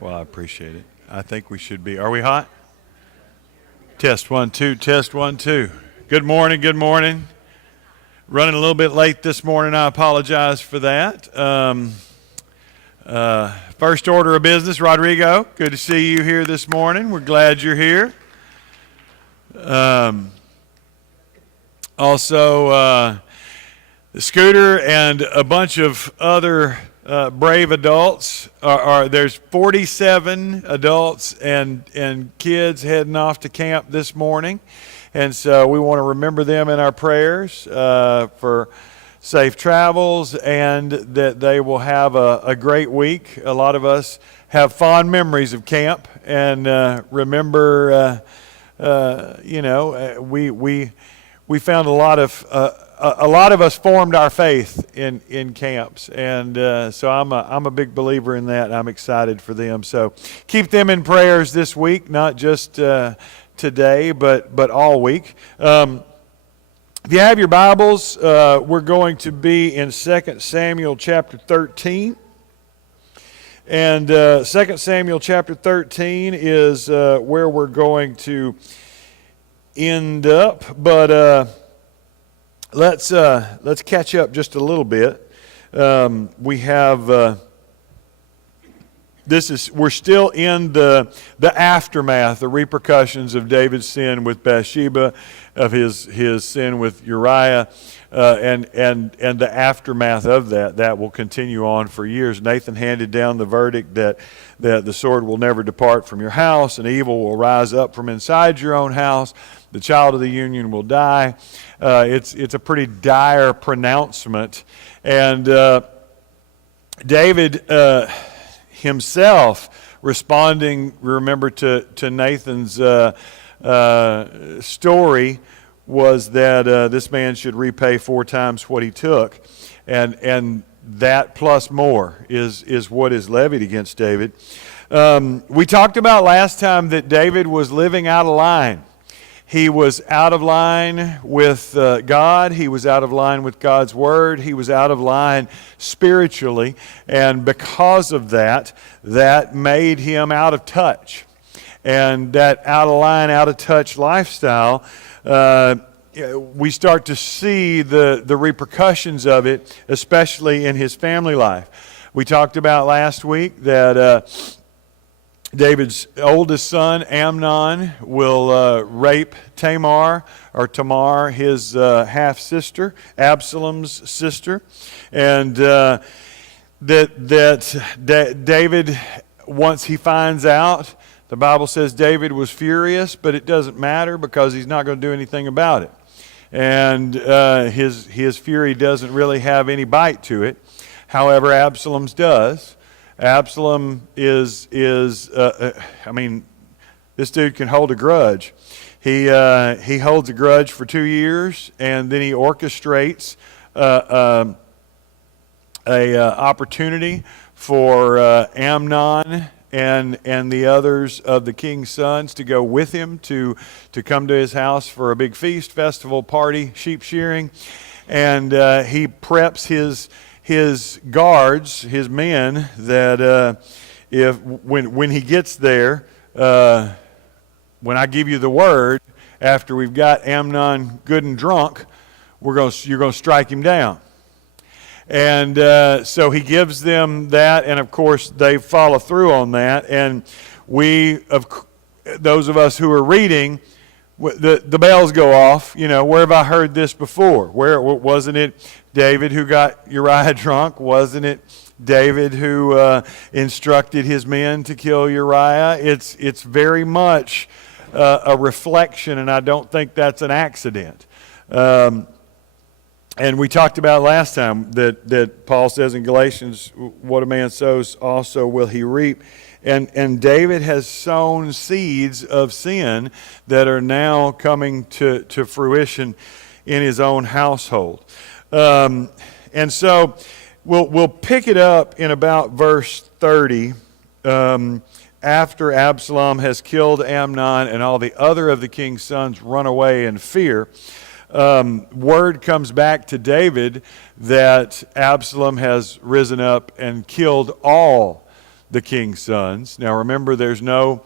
Well, I appreciate it. I think we should be. Are we hot? Test 1 2, test 1 2. Good morning, good morning. Running a little bit late this morning. I apologize for that. First order of business, Rodrigo, good to see you here this morning. We're glad you're here. Also, Scooter and a bunch of other brave adults. There's 47 adults and kids heading off to camp this morning. And so we want to remember them in our prayers for safe travels and that they will have a great week. A lot of us have fond memories of camp and remember, we found a lot of us formed our faith in camps, and so I'm a big believer in that. And I'm excited for them. So keep them in prayers this week, not just today, but all week. If you have your Bibles, we're going to be in 2 Samuel chapter 13. And 2 Samuel chapter 13 is where we're going to end up. But let's catch up just a little bit. We have... we're still in the aftermath, the repercussions of David's sin with Bathsheba, of his sin with Uriah, and the aftermath of that will continue on for years. Nathan handed down the verdict that the sword will never depart from your house, and evil will rise up from inside your own house. The child of the union will die. It's a pretty dire pronouncement, and David himself responding, remember, to Nathan's story was that this man should repay 4 times what he took, and that plus more is what is levied against David. We talked about last time that David was living out of line. He was out of line with God. He was out of line with God's Word. He was out of line spiritually. And because of that made him out of touch. And that out of line, out of touch lifestyle, we start to see the repercussions of it, especially in his family life. We talked about last week that David's oldest son, Amnon, will rape Tamar, his half-sister, Absalom's sister. And David, once he finds out, the Bible says David was furious, but it doesn't matter because he's not going to do anything about it. And his fury doesn't really have any bite to it. However, Absalom's does. Absalom is this dude can hold a grudge. He holds a grudge for 2 years, and then he orchestrates a opportunity for Amnon and the others of the king's sons to go with him to come to his house for a big feast, festival, party, sheep shearing, and he preps his guards, his men, that when he gets there, when I give you the word, after we've got Amnon good and drunk, you're going to strike him down. And so he gives them that, and of course they follow through on that. And those of us who are reading, the bells go off. Where have I heard this before? Where wasn't it David who got Uriah drunk? Wasn't it David who instructed his men to kill Uriah? It's very much a reflection, and I don't think that's an accident. And we talked about last time that Paul says in Galatians, what a man sows also will he reap. And David has sown seeds of sin that are now coming to fruition in his own household. And so we'll pick it up in about verse 30. After Absalom has killed Amnon and all the other of the king's sons run away in fear, word comes back to David that Absalom has risen up and killed all the king's sons. Now remember, there's no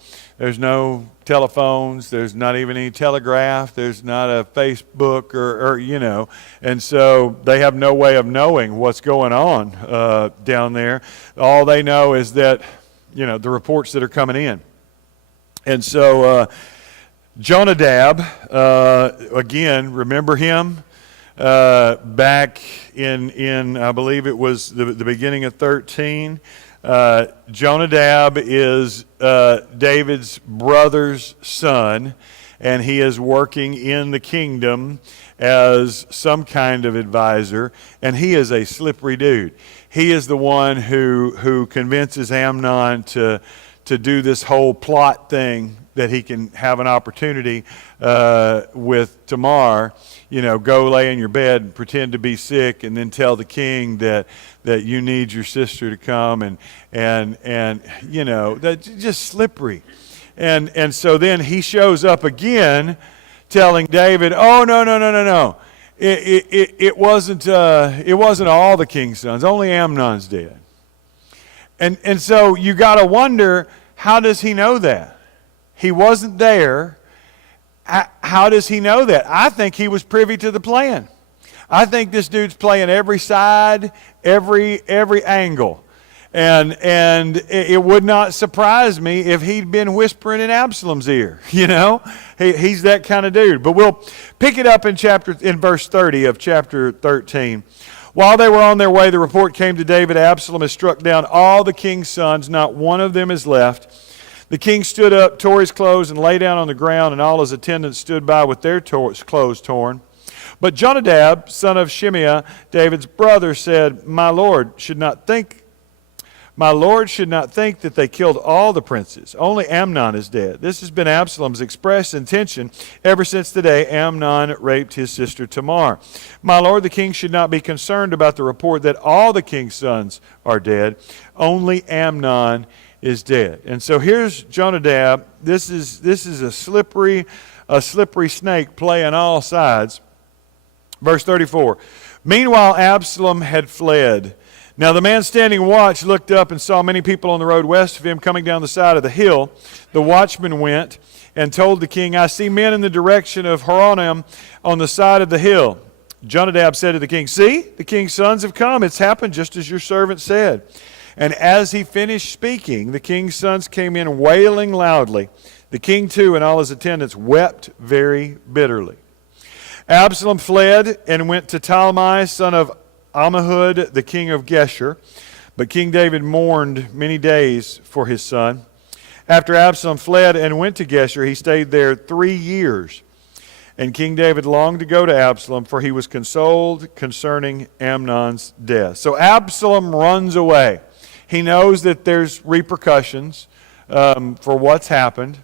telephones, there's not even any telegraph, there's not a Facebook or and so they have no way of knowing what's going on down there. All they know is that, the reports that are coming in. And so Jonadab, again, remember him? Back in I believe it was the beginning of 13. Jonadab is David's brother's son, and he is working in the kingdom as some kind of advisor, and he is a slippery dude. He is the one who convinces Amnon to do this whole plot thing that he can have an opportunity with Tamar. Go lay in your bed and pretend to be sick, and then tell the king that you need your sister to come, and that's just slippery. And so then he shows up again, telling David, "Oh no. It wasn't all the king's sons. Only Amnon's dead." And so you got to wonder, how does he know that? He wasn't there. How does he know that? I think he was privy to the plan. I think this dude's playing every side, every angle. And it would not surprise me if he'd been whispering in Absalom's ear. He's that kind of dude. But we'll pick it up in verse 30 of chapter 13. While they were on their way, the report came to David, "Absalom has struck down all the king's sons, not one of them is left." The king stood up, tore his clothes, and lay down on the ground, and all his attendants stood by with their clothes torn. But Jonadab, son of Shimeah, David's brother, said, My Lord should not think that they killed all the princes. Only Amnon is dead. This has been Absalom's express intention ever since the day Amnon raped his sister Tamar. My lord, the king should not be concerned about the report that all the king's sons are dead. Only Amnon is dead. And so here's Jonadab. This is a slippery snake playing all sides. Verse 34. Meanwhile, Absalom had fled. Now the man standing watch looked up and saw many people on the road west of him coming down the side of the hill. The watchman went and told the king, I see men in the direction of Horonaim on the side of the hill. Jonadab said to the king, See, the king's sons have come. It's happened just as your servant said. And as he finished speaking, the king's sons came in wailing loudly. The king too and all his attendants wept very bitterly. Absalom fled and went to Talmai, son of Ammihud, the king of Geshur. But King David mourned many days for his son. After Absalom fled and went to Geshur, he stayed there 3 years. And King David longed to go to Absalom, for he was consoled concerning Amnon's death. So Absalom runs away. He knows that there's repercussions for what's happened.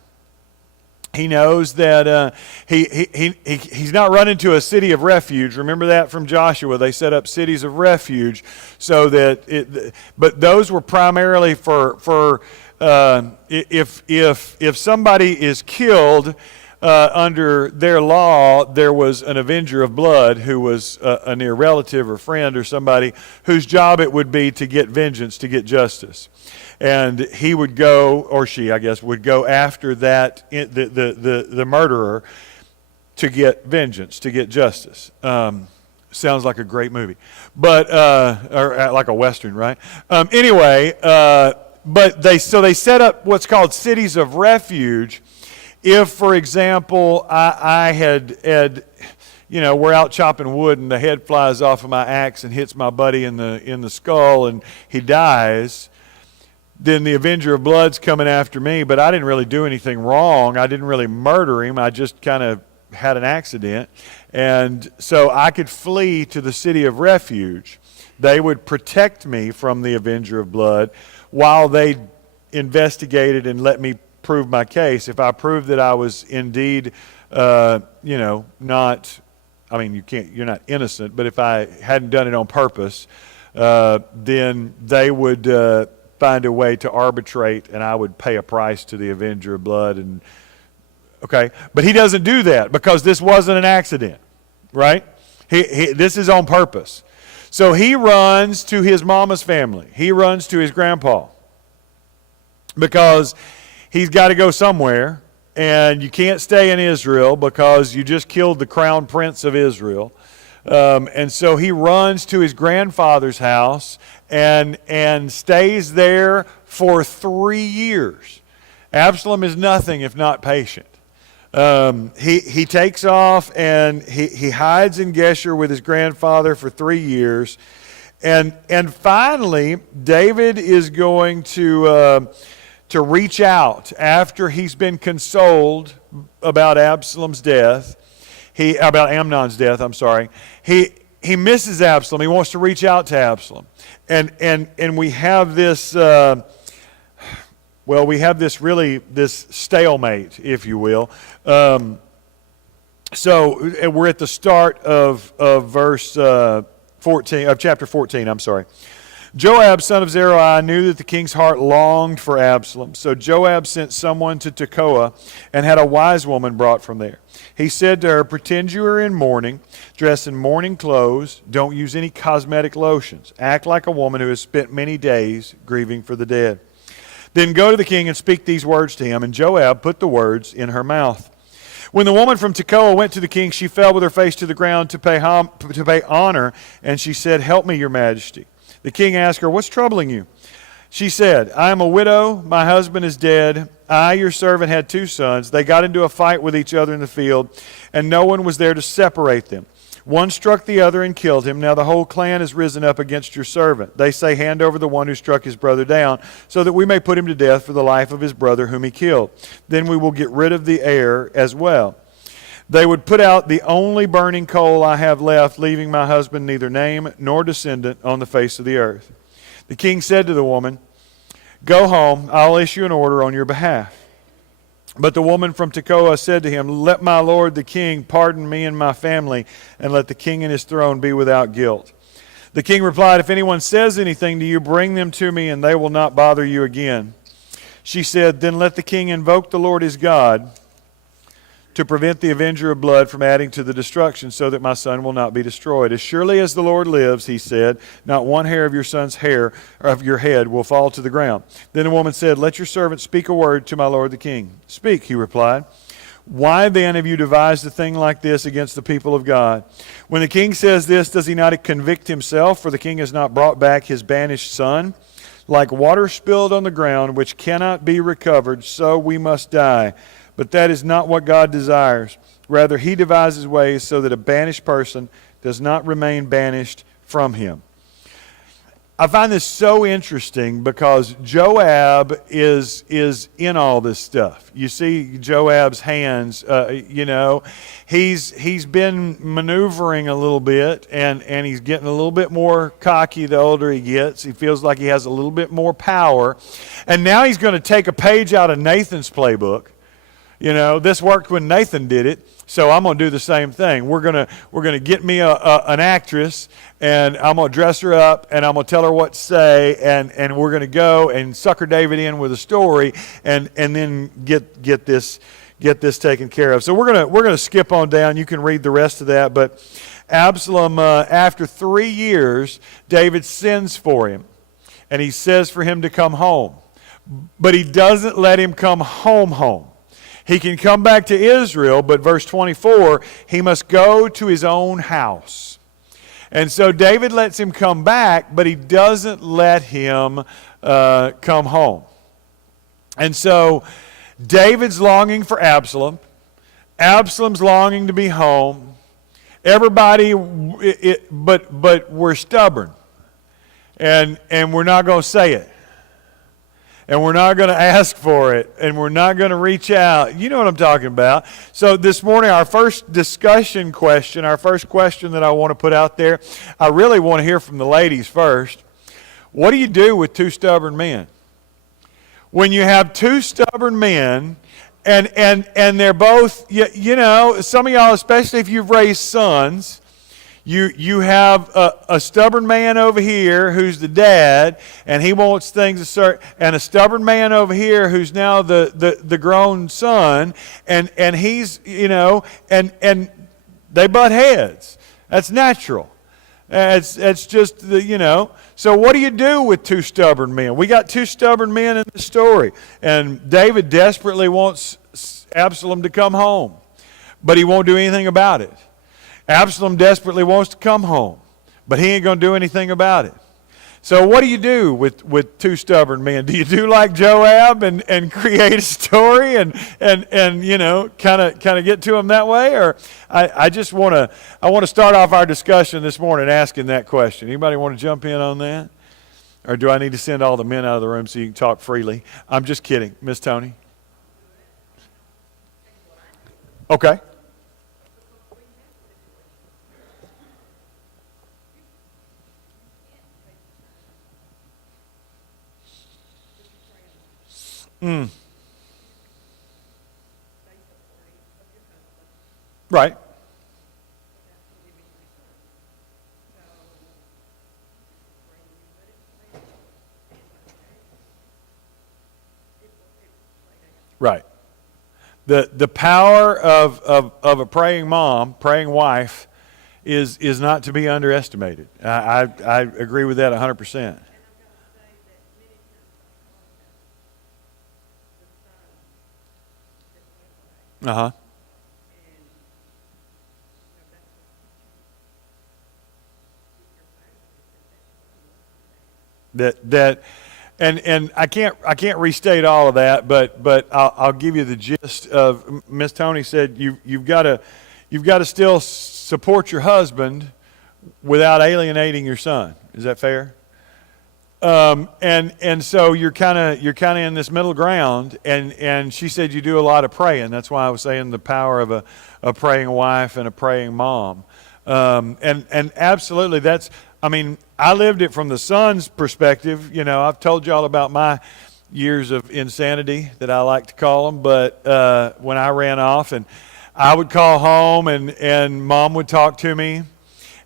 He knows that he's not running to a city of refuge. Remember that from Joshua. They set up cities of refuge so that but those were primarily for if somebody is killed under their law, there was an avenger of blood who was a near relative or friend or somebody whose job it would be to get vengeance, to get justice. And he would go, or she, I guess, would go after that, the murderer, to get vengeance, to get justice. Sounds like a great movie, but or like a Western, right? Anyway, but they set up what's called cities of refuge. If, for example, I had we're out chopping wood and the head flies off of my axe and hits my buddy in the skull and he dies, then the avenger of blood's coming after me, but I didn't really do anything wrong. I didn't really murder him. I just kind of had an accident. And so I could flee to the city of refuge. They would protect me from the avenger of blood while they investigated and let me prove my case. If I proved that I was indeed, not, I mean, you're not innocent, but if I hadn't done it on purpose, then they would find a way to arbitrate, and I would pay a price to the avenger of blood. And okay, but he doesn't do that because this wasn't an accident, right? This is on purpose. So he runs to his mama's family. He runs to his grandpa. because he's got to go somewhere, and you can't stay in Israel because you just killed the crown prince of Israel. And so he runs to his grandfather's house and stays there for 3 years. Absalom is nothing if not patient. He takes off and he hides in Geshur with his grandfather for 3 years. And finally, David is going to reach out after he's been consoled about Absalom's death. About Amnon's death, I'm sorry. He misses Absalom. He wants to reach out to Absalom. And we have this, this stalemate, if you will. So we're at the start of verse 14, of chapter 14, I'm sorry. Joab, son of Zeruiah, knew that the king's heart longed for Absalom. So Joab sent someone to Tekoa and had a wise woman brought from there. He said to her, pretend you are in mourning, dress in mourning clothes, don't use any cosmetic lotions. Act like a woman who has spent many days grieving for the dead. Then go to the king and speak these words to him. And Joab put the words in her mouth. When the woman from Tekoa went to the king, she fell with her face to the ground to pay honor, and she said, help me, your majesty. The king asked her, what's troubling you? She said, I am a widow. My husband is dead. I, your servant, had 2 sons. They got into a fight with each other in the field, and no one was there to separate them. One struck the other and killed him. Now the whole clan has risen up against your servant. They say, hand over the one who struck his brother down, so that we may put him to death for the life of his brother whom he killed. Then we will get rid of the heir as well. They would put out the only burning coal I have left, leaving my husband neither name nor descendant on the face of the earth. The king said to the woman, go home, I'll issue an order on your behalf. But the woman from Tekoa said to him, let my lord the king pardon me and my family, and let the king and his throne be without guilt. The king replied, if anyone says anything to you, bring them to me, and they will not bother you again. She said, then let the king invoke the Lord his God, to prevent the avenger of blood from adding to the destruction, so that my son will not be destroyed. As surely as the Lord lives, he said, not one hair of your son's hair or of your head will fall to the ground. Then the woman said, let your servant speak a word to my lord the king. Speak, he replied. Why then have you devised a thing like this against the people of God? When the king says this, does he not convict himself? For the king has not brought back his banished son. Like water spilled on the ground, which cannot be recovered, so we must die. But that is not what God desires. Rather, he devises ways so that a banished person does not remain banished from him. I find this so interesting because Joab is in all this stuff. You see Joab's hands, he's been maneuvering a little bit, and he's getting a little bit more cocky the older he gets. He feels like he has a little bit more power. And now he's going to take a page out of Nathan's playbook. This worked when Nathan did it, so I'm going to do the same thing. We're gonna get me an actress, and I'm going to dress her up, and I'm going to tell her what to say, and we're going to go and sucker David in with a story, and then get this taken care of. So we're gonna skip on down. You can read the rest of that. But Absalom, after 3 years, David sends for him, and he says for him to come home, but he doesn't let him come home. He can come back to Israel, but verse 24, he must go to his own house. And so David lets him come back, but he doesn't let him come home. And so David's longing for Absalom. Absalom's longing to be home. Everybody, but we're stubborn. And we're not going to say it. And we're not going to ask for it, and we're not going to reach out. You know what I'm talking about. So this morning, our first discussion question, our first question that I want to put out there, I really want to hear from the ladies first. What do you do with 2 stubborn men? When you have 2 stubborn men, and they're both, some of y'all, especially if you've raised sons, You have a stubborn man over here who's the dad, and he wants things a certain, and a stubborn man over here who's now the grown son, and he's, and they butt heads. That's natural. It's just So what do you do with two stubborn men? We got two stubborn men in the story, and David desperately wants Absalom to come home, but he won't do anything about it. Absalom desperately wants to come home, but he ain't going to do anything about it. So what do you do with two stubborn men? Do you do like Joab and create a story and kind of get to them that way? Or I want to start off our discussion this morning asking that question. Anybody want to jump in on that? Or do I need to send all the men out of the room so you can talk freely? I'm just kidding. Miss Tony? Okay. Right. Right. The power of a praying mom, praying wife, is not to be underestimated. I agree with that 100%. Uh-huh. And I can't restate all of that, but I'll give you the gist of. Miss Tony said you've got to still support your husband without alienating your son. Is that fair? And so you're kind of in this middle ground, and she said you do a lot of praying. That's why I was saying the power of a praying wife and a praying mom. And absolutely, I lived it from the son's perspective. I've told y'all about my years of insanity that I like to call them, but when I ran off, and I would call home, and Mom would talk to me,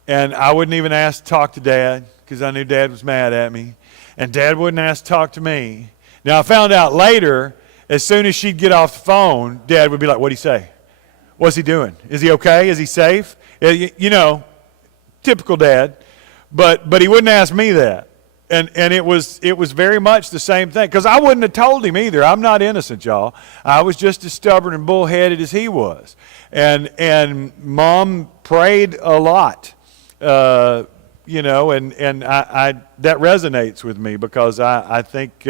and I wouldn't even ask to talk to Dad because I knew Dad was mad at me, and Dad wouldn't ask to talk to me. Now, I found out later, as soon as she'd get off the phone, Dad would be like, "What'd he say? What's he doing? Is he okay? Is he safe?" Typical Dad. But he wouldn't ask me that. And it was very much the same thing. Because I wouldn't have told him either. I'm not innocent, y'all. I was just as stubborn and bullheaded as he was. And Mom prayed a lot. And I that resonates with me because I think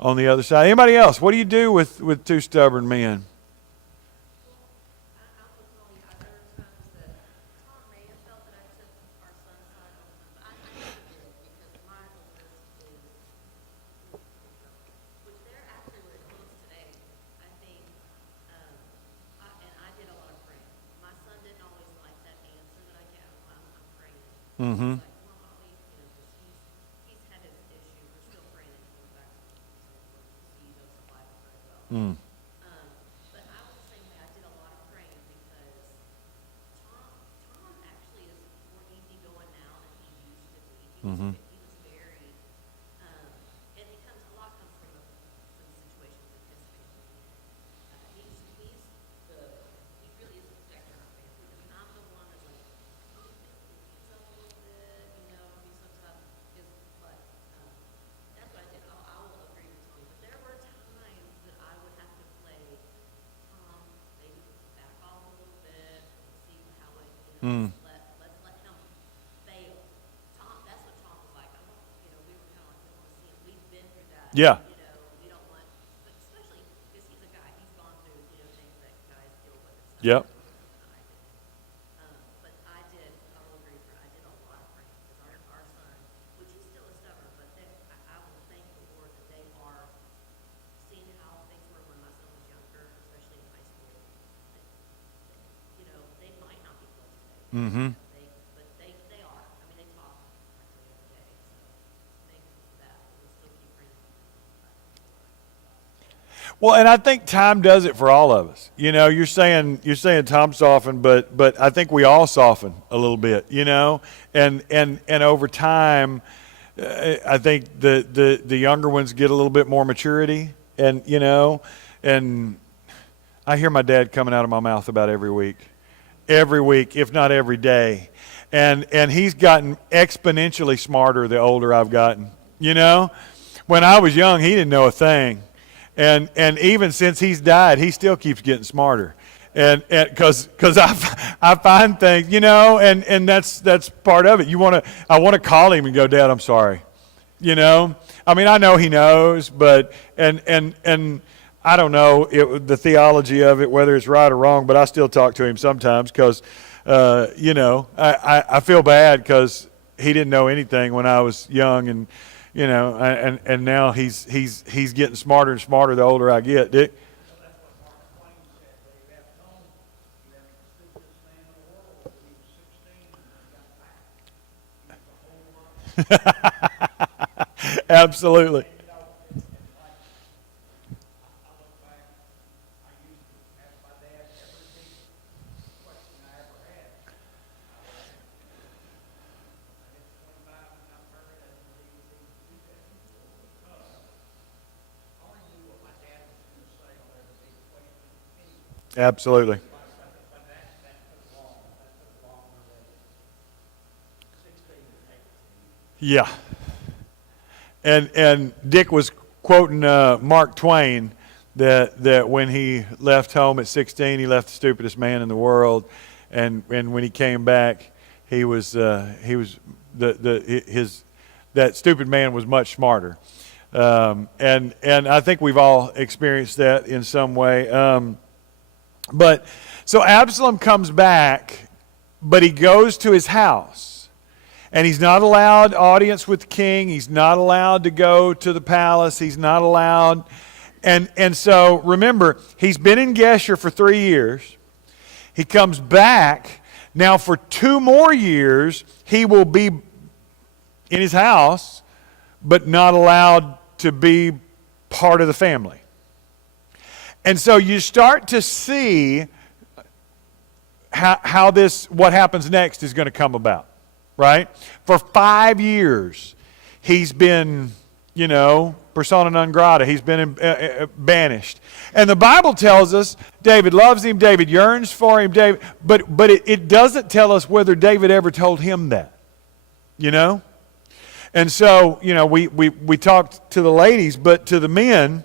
on the other side. Anybody else? What do you do with two stubborn men? Mm-hmm. Mm. But I was the same way. I did a lot of praying because Tom actually is more easygoing now than he used to be. Mm-hmm. He was very, and a lot comes from some situations in his family. He really is a protector of our family. I mean, I'm the one that's like, he's up a little bit, he's so tough. But that's what I did. I will agree with Tony. But there were times that I would have to play Tom, maybe back off a little bit, see how it, let's let him fail. Tom, that's what Tom was like. I don't, we were kind of like, we want to see him. We've been through that. Yeah. We don't want, but especially because he's a guy, he's gone through, things that guys deal with and stuff. Yep. But I will agree with her. I did a lot of praying because our son, which he still is stubborn, but I will thank the Lord that they are seeing how things were when my son was younger, especially in high school. They might not be close today. Mm-hmm. But they are. I mean, they talk practically every day. So thank you for that. We'll still keep praying. Well, and I think time does it for all of us. You're saying Tom softened, but I think we all soften a little bit. And over time, I think the younger ones get a little bit more maturity, and and I hear my dad coming out of my mouth about every week, if not every day. and he's gotten exponentially smarter the older I've gotten. You know, when I was young, he didn't know a thing, and even since he's died, he still keeps getting smarter. And because I find things, you know, and that's part of it. I want to call him and go, Dad, I'm sorry. You know, I mean, I know he knows, but and I don't know the theology of it, whether it's right or wrong, but I still talk to him sometimes because, you know, I feel bad because he didn't know anything when I was young, and you know, and now he's getting smarter and smarter the older I get. Dick? Absolutely. Absolutely. Yeah. And Dick was quoting Mark Twain that when he left home at 16, he left the stupidest man in the world, and when he came back, that stupid man was much smarter. And I think we've all experienced that in some way. But so Absalom comes back, but he goes to his house. And he's not allowed audience with the king. He's not allowed to go to the palace. He's not allowed. And so remember, he's been in Geshur for 3 years. He comes back. Now for 2 more years, he will be in his house, but not allowed to be part of the family. And so you start to see how what happens next is going to come about. Right? For 5 years, he's been, you know, persona non grata. He's been banished. And the Bible tells us David loves him, David yearns for him, but it doesn't tell us whether David ever told him that, you know? And so, you know, we talked to the ladies, but to the men,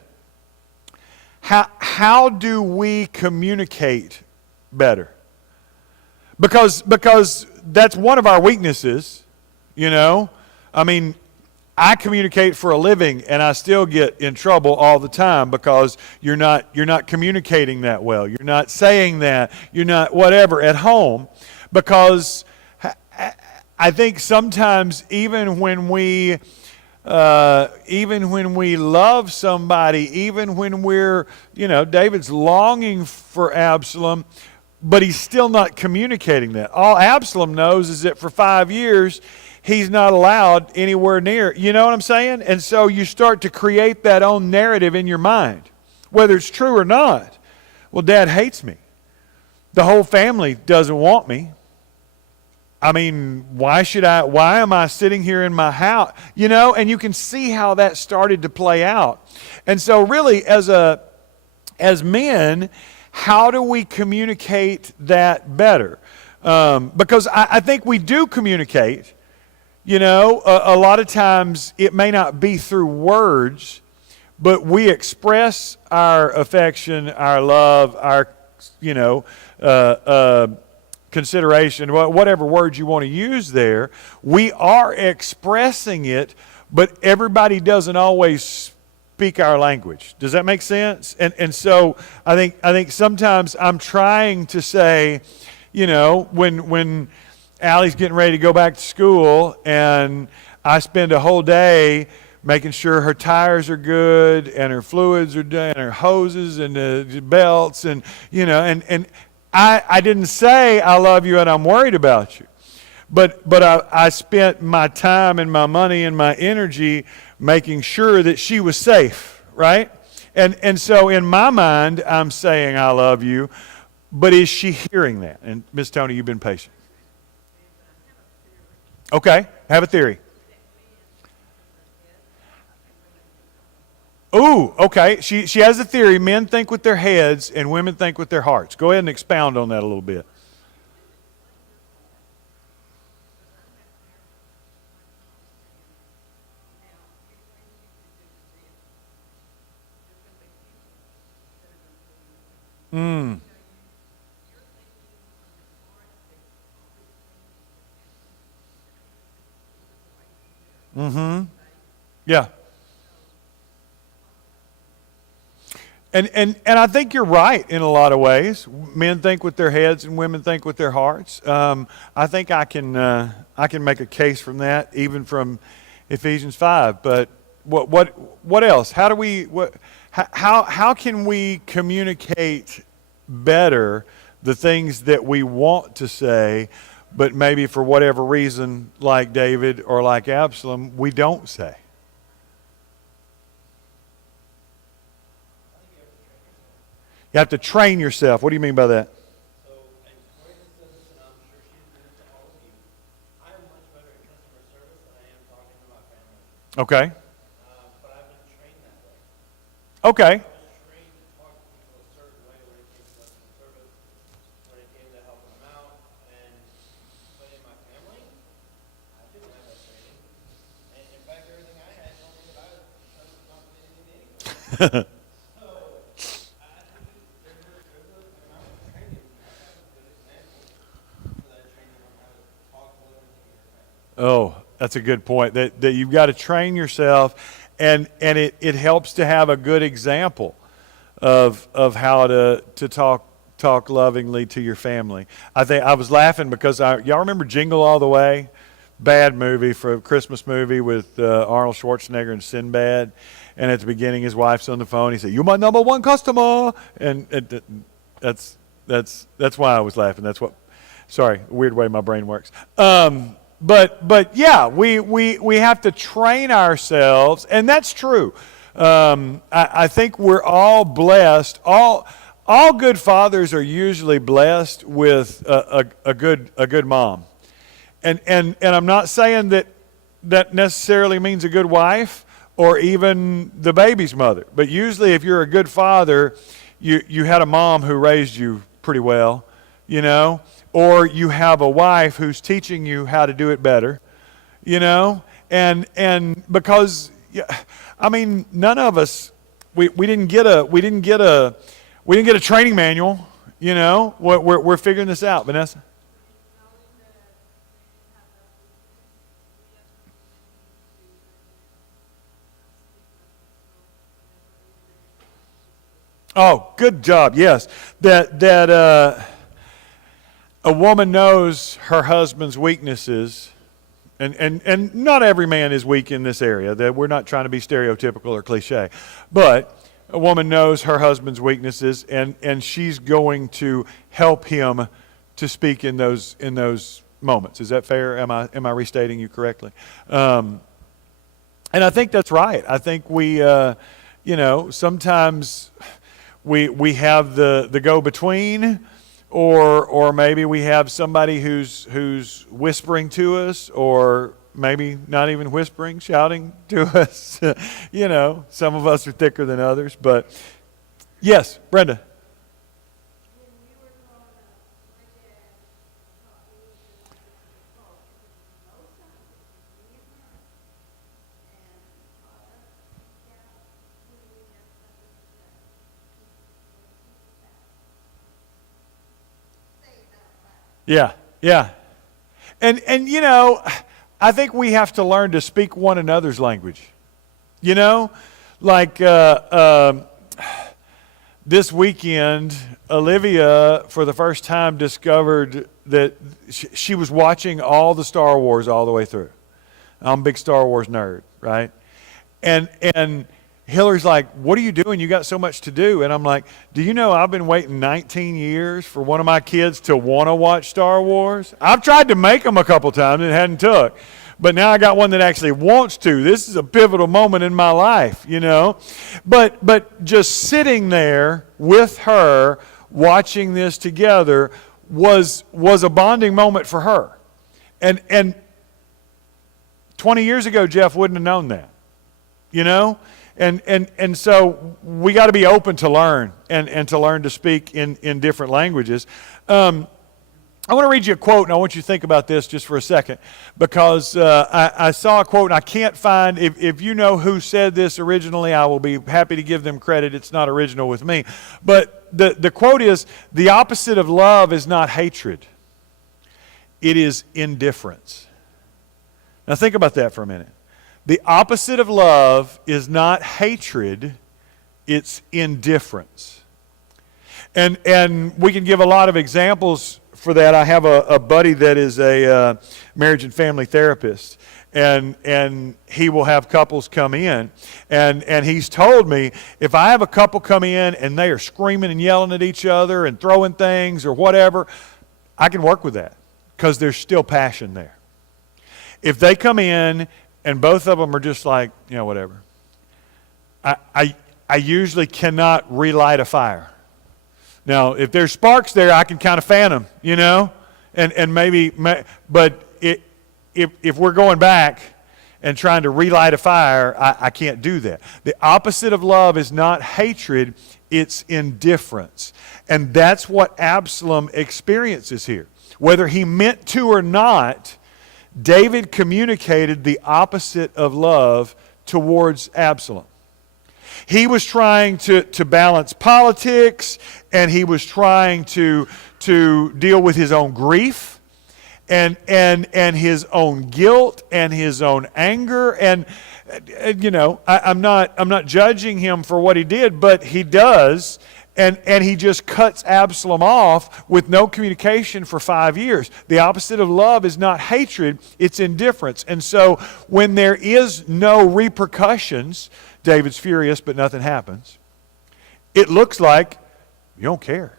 how do we communicate better? Because that's one of our weaknesses, you know. I mean, I communicate for a living, and I still get in trouble all the time because you're not communicating that well. You're not saying that. You're not whatever at home, because I think sometimes even when we love somebody, even when we're, you know, David's longing for Absalom, but he's still not communicating that. All Absalom knows is that for 5 years, he's not allowed anywhere near. You know what I'm saying? And so you start to create that own narrative in your mind, whether it's true or not. Well, Dad hates me. The whole family doesn't want me. I mean, why am I sitting here in my house? You know, and you can see how that started to play out. And so really, as men, how do we communicate that better? Because I think we do communicate. You know, a lot of times it may not be through words, but we express our affection, our love, our, you know, consideration, whatever words you want to use there. We are expressing it, but everybody doesn't always speak our language. Does that make sense? And so I think sometimes I'm trying to say, you know, when Allie's getting ready to go back to school and I spend a whole day making sure her tires are good and her fluids are done, and her hoses and the belts, and you know, and I didn't say I love you and I'm worried about you, but I spent my time and my money and my energy making sure that she was safe, right? And so in my mind, I'm saying I love you, but is she hearing that? And Miss Tony, you've been patient. Okay, have a theory. Ooh, okay. She has a theory. Men think with their heads and women think with their hearts. Go ahead and expound on that a little bit. Yeah. And I think you're right in a lot of ways. Men think with their heads and women think with their hearts. I think I can make a case from that, even from Ephesians 5. But what else? How can we communicate better the things that we want to say, but maybe for whatever reason, like David or like Absalom, we don't say? You have to train yourself. What do you mean by that? So, and for instance, and I'm sure she's doing it to all of you, I am much better at customer service than I am talking to my family. Okay. But I've been trained that way. Okay. I was trained to talk to people a certain way when it came to customer service, when it came to helping them out. But in my family, I didn't have that training. And in fact, everything I had told me that I was not doing anything to anyone. Oh, that's a good point. That you've got to train yourself, and it helps to have a good example of how to talk lovingly to your family. I think I was laughing because y'all remember Jingle All the Way? Bad movie, for a Christmas movie with Arnold Schwarzenegger and Sinbad. And at the beginning, his wife's on the phone. He said, "You're my number one customer," and that's why I was laughing. Sorry, weird way my brain works. But yeah, we have to train ourselves, and that's true. I think we're all blessed. All good fathers are usually blessed with a good mom, and I'm not saying that necessarily means a good wife or even the baby's mother. But usually, if you're a good father, you had a mom who raised you pretty well, or you have a wife who's teaching you how to do it better, and because none of us we didn't get a training manual, we're figuring this out. Vanessa? Oh, good job. Yes, that a woman knows her husband's weaknesses, and not every man is weak in this area. That we're not trying to be stereotypical or cliche, but a woman knows her husband's weaknesses, and she's going to help him to speak in those moments. Is that fair? Am I restating you correctly? And I think that's right. I think we, sometimes we have the go-between, or maybe we have somebody who's whispering to us, or maybe not even whispering, shouting to us. Some of us are thicker than others, but yes, Brenda. Yeah. And I think we have to learn to speak one another's language. Like this weekend, Olivia, for the first time, discovered that she was watching all the Star Wars all the way through. I'm a big Star Wars nerd, right? And Hillary's like, "What are you doing? You got so much to do." And I'm like, "Do you know I've been waiting 19 years for one of my kids to want to watch Star Wars? I've tried to make them a couple times and it hadn't took. But now I got one that actually wants to. This is a pivotal moment in my life, But just sitting there with her, watching this together, was a bonding moment for her. And 20 years ago, Jeff wouldn't have known that, And so we got to be open to learn and to learn to speak in different languages. I want to read you a quote, and I want you to think about this just for a second, because I saw a quote, and I can't find, if you know who said this originally, I will be happy to give them credit. It's not original with me. But the quote is, "The opposite of love is not hatred. It is indifference." Now think about that for a minute. The opposite of love is not hatred, it's indifference. And we can give a lot of examples for that. I have a buddy that is a marriage and family therapist, and he will have couples come in, and he's told me, if I have a couple come in and they are screaming and yelling at each other and throwing things or whatever, I can work with that because there's still passion there. If they come in and both of them are just like, whatever, I usually cannot relight a fire. Now, if there's sparks there, I can kind of fan them, and maybe, but if we're going back and trying to relight a fire, I can't do that. The opposite of love is not hatred, it's indifference. And that's what Absalom experiences here. Whether he meant to or not, David communicated the opposite of love towards Absalom. He was trying to balance politics, and he was trying to deal with his own grief and his own guilt and his own anger. And I'm not judging him for what he did, but he does. And he just cuts Absalom off with no communication for 5 years. The opposite of love is not hatred, it's indifference. And so when there is no repercussions, David's furious, but nothing happens. It looks like you don't care.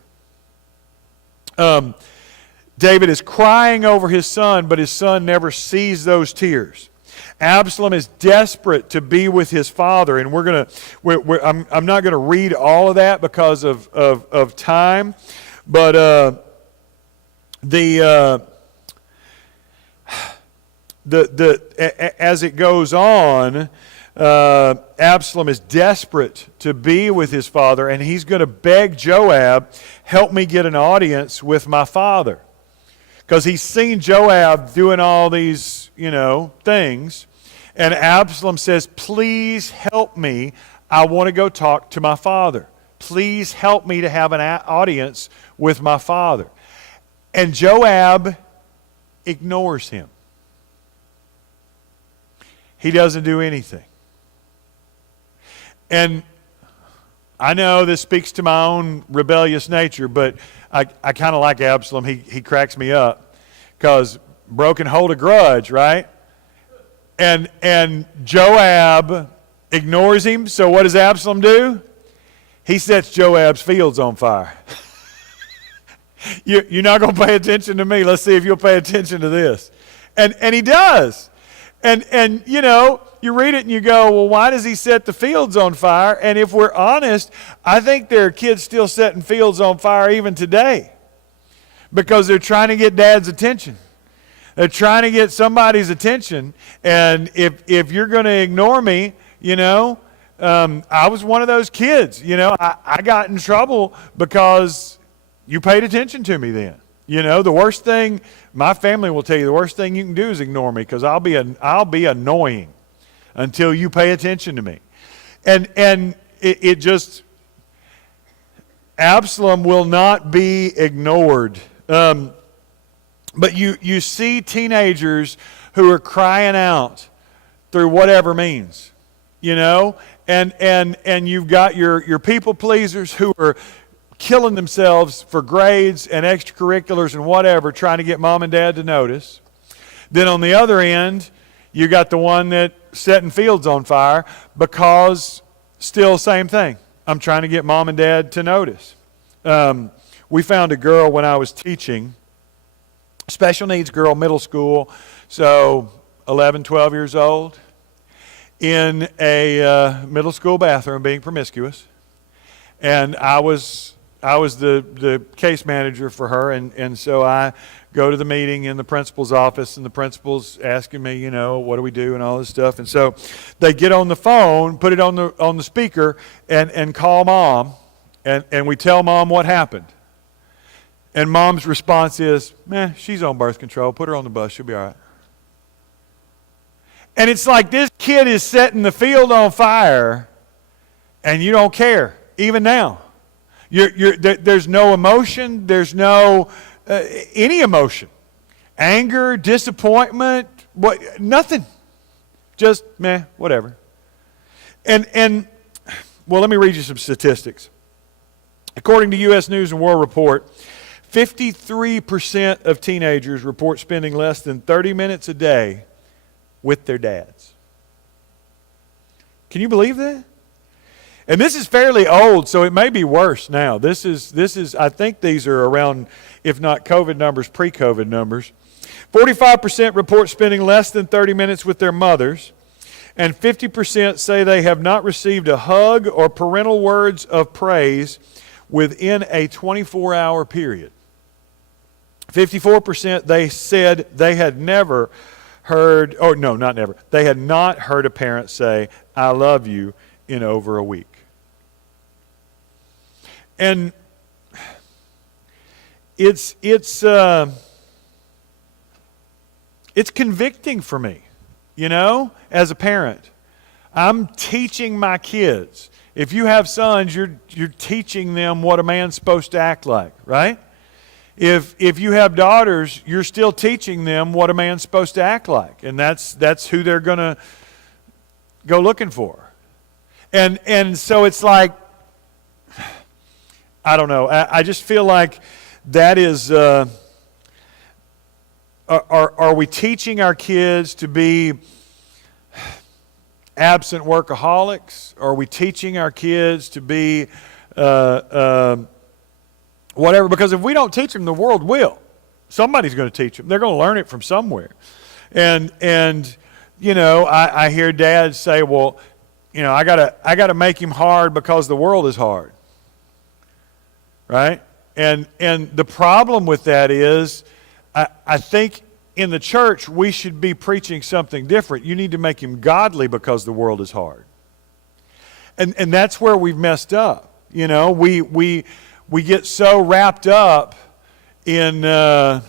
David is crying over his son, but his son never sees those tears. Absalom is desperate to be with his father, and I'm not going to read all of that because of time, but as it goes on, Absalom is desperate to be with his father, and he's going to beg Joab, help me get an audience with my father. Because he's seen Joab doing all these, things. And Absalom says, please help me. I want to go talk to my father. Please help me to have an audience with my father. And Joab ignores him. He doesn't do anything. And I know this speaks to my own rebellious nature, but I kind of like Absalom. He cracks me up because broken hold a grudge, right? And Joab ignores him. So what does Absalom do? He sets Joab's fields on fire. You're not going to pay attention to me. Let's see if you'll pay attention to this. And he does. And you read it and you go, well, why does he set the fields on fire? And if we're honest, I think there are kids still setting fields on fire even today because they're trying to get dad's attention. They're trying to get somebody's attention. And if you're going to ignore me, I was one of those kids. I got in trouble because you paid attention to me then. The worst thing, my family will tell you, the worst thing you can do is ignore me because I'll be annoying until you pay attention to me. And it just, Absalom will not be ignored. But you see teenagers who are crying out through whatever means, and you've got your people pleasers who are killing themselves for grades and extracurriculars and whatever, trying to get mom and dad to notice. Then on the other end, you got the one that setting fields on fire because still same thing. I'm trying to get mom and dad to notice. We found a girl when I was teaching, special needs girl, middle school, so 11, 12 years old, in a middle school bathroom being promiscuous. And I was the case manager for her, and so I go to the meeting in the principal's office, and the principal's asking me, what do we do and all this stuff. And so they get on the phone, put it on the speaker, and call mom, and we tell mom what happened. And mom's response is, she's on birth control. Put her on the bus. She'll be all right. And it's like this kid is setting the field on fire, and you don't care, even now. There's no emotion. There's no any emotion. Anger, disappointment, nothing. just meh, whatever. And well, let me read you some statistics. According to U.S. News and World Report, 53% of teenagers report spending less than 30 minutes a day with their dads. Can you believe that? And this is fairly old, so it may be worse now. This is I think these are around, if not COVID numbers, pre-COVID numbers. 45% report spending less than 30 minutes with their mothers, and 50% say they have not received a hug or parental words of praise within a 24-hour period. 54% they said they had never heard, or no, not never, they had not heard a parent say, "I love you," in over a week. And it's convicting for me, as a parent. I'm teaching my kids. If you have sons, you're teaching them what a man's supposed to act like, right? If you have daughters, you're still teaching them what a man's supposed to act like, and that's who they're going to go looking for. And so it's like, I don't know. I just feel like that is. Are we teaching our kids to be absent workaholics? Are we teaching our kids to be whatever? Because if we don't teach them, the world will. Somebody's going to teach them. They're going to learn it from somewhere. And I hear dads say, "Well, I gotta make him hard because the world is hard." Right? And the problem with that is, I think in the church we should be preaching something different. You need to make him godly because the world is hard. And that's where we've messed up. We get so wrapped up in when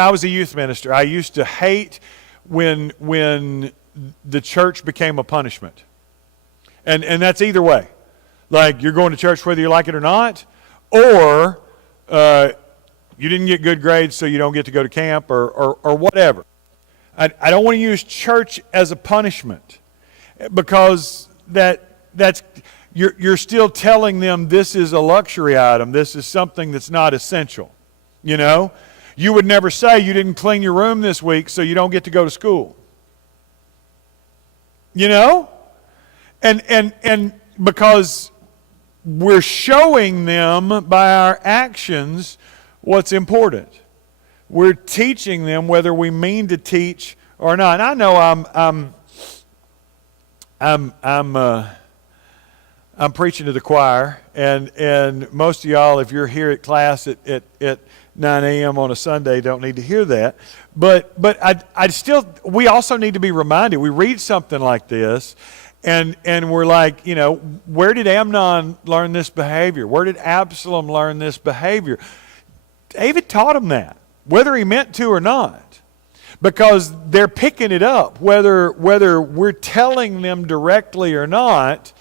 I was a youth minister, I used to hate when the church became a punishment. And that's either way. Like, you're going to church whether you like it or not, or you didn't get good grades so you don't get to go to camp, or whatever. I don't want to use church as a punishment, because that's you're still telling them this is a luxury item. This is something that's not essential. You would never say you didn't clean your room this week so you don't get to go to school. And because we're showing them by our actions what's important. We're teaching them whether we mean to teach or not. And I know I'm preaching to the choir, and most of y'all, if you're here at class at 9 a.m. on a Sunday, don't need to hear that. But we also need to be reminded. We read something like this, and we're like, where did Amnon learn this behavior? Where did Absalom learn this behavior? David taught him that, whether he meant to or not, because they're picking it up, whether we're telling them directly or not.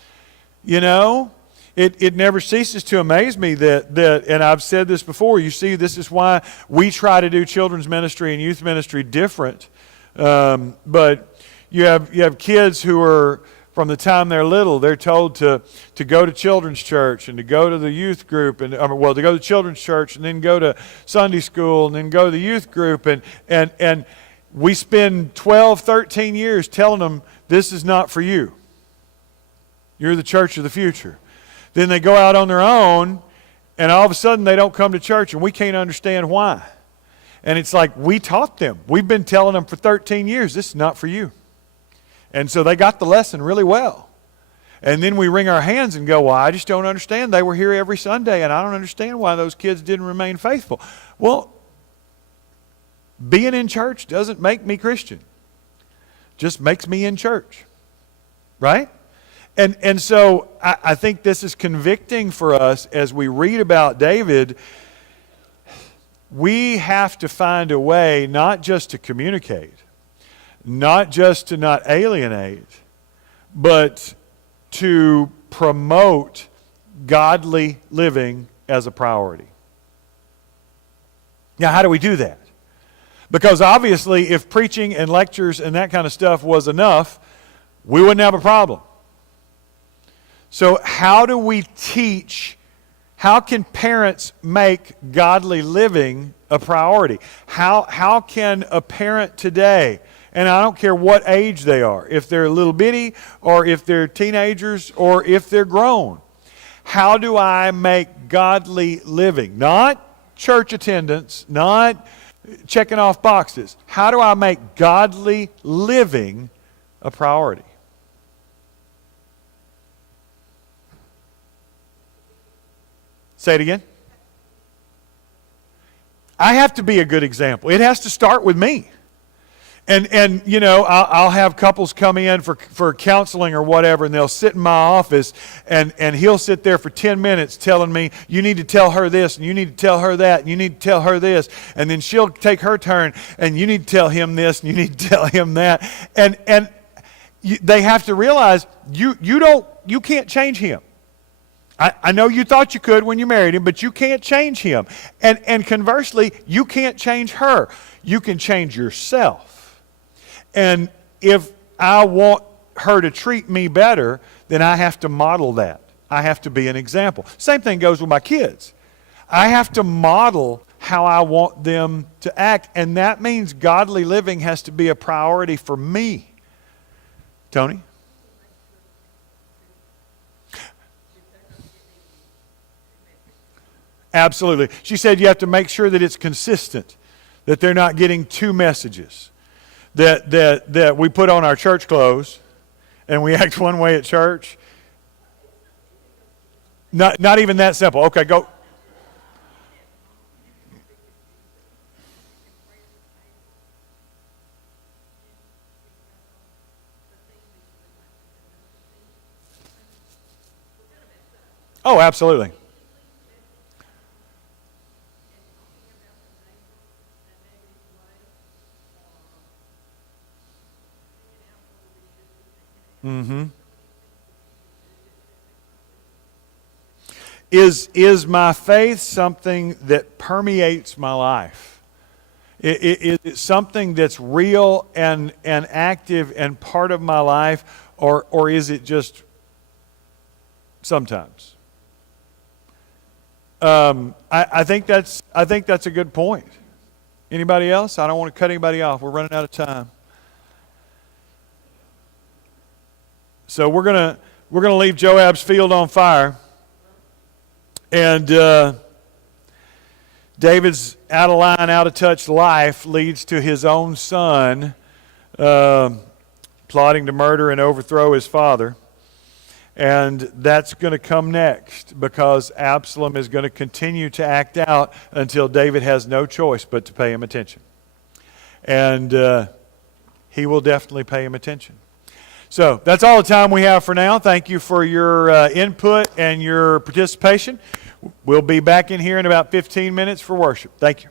It never ceases to amaze me that, and I've said this before, you see, this is why we try to do children's ministry and youth ministry different. But you have kids who are, from the time they're little, they're told to go to children's church and to go to the youth group, to go to children's church and then go to Sunday school and then go to the youth group. And we spend 12, 13 years telling them, this is not for you. You're the church of the future. Then they go out on their own, and all of a sudden they don't come to church, and we can't understand why. And it's like, we taught them. We've been telling them for 13 years, this is not for you. And so they got the lesson really well. And then we wring our hands and go, well, I just don't understand. They were here every Sunday, and I don't understand why those kids didn't remain faithful. Well, being in church doesn't make me Christian. Just makes me in church. Right? And so I think this is convicting for us as we read about David. We have to find a way not just to communicate, not just to not alienate, but to promote godly living as a priority. Now, how do we do that? Because obviously, if preaching and lectures and that kind of stuff was enough, we wouldn't have a problem. So how do we teach? How can parents make godly living a priority? How can a parent today, and I don't care what age they are, if they're little bitty or if they're teenagers or if they're grown, how do I make godly living? Not church attendance, not checking off boxes. How do I make godly living a priority? Say it again. I have to be a good example. It has to start with me. And you know, I'll have couples come in for counseling or whatever, and they'll sit in my office, and he'll sit there for 10 minutes telling me, you need to tell her this, and you need to tell her that, and you need to tell her this. And then she'll take her turn, and you need to tell him this, and you need to tell him that. And they have to realize you can't change him. I know you thought you could when you married him, but you can't change him. And conversely, you can't change her. You can change yourself. And if I want her to treat me better, then I have to model that. I have to be an example. Same thing goes with my kids. I have to model how I want them to act, and that means godly living has to be a priority for me. Tony? Absolutely. She said you have to make sure that it's consistent, that they're not getting two messages, that we put on our church clothes and we act one way at church. Not even that simple. Okay, go. Oh, absolutely. Mm-hmm. Is my faith something that permeates my life? Is it something that's real and active and part of my life, or is it just sometimes? I think that's a good point. Anybody else? I don't want to cut anybody off. We're running out of time. So we're gonna leave Joab's field on fire, and David's out of line, out of touch life leads to his own son plotting to murder and overthrow his father, and that's going to come next because Absalom is going to continue to act out until David has no choice but to pay him attention, and he will definitely pay him attention. So that's all the time we have for now. Thank you for your input and your participation. We'll be back in here in about 15 minutes for worship. Thank you.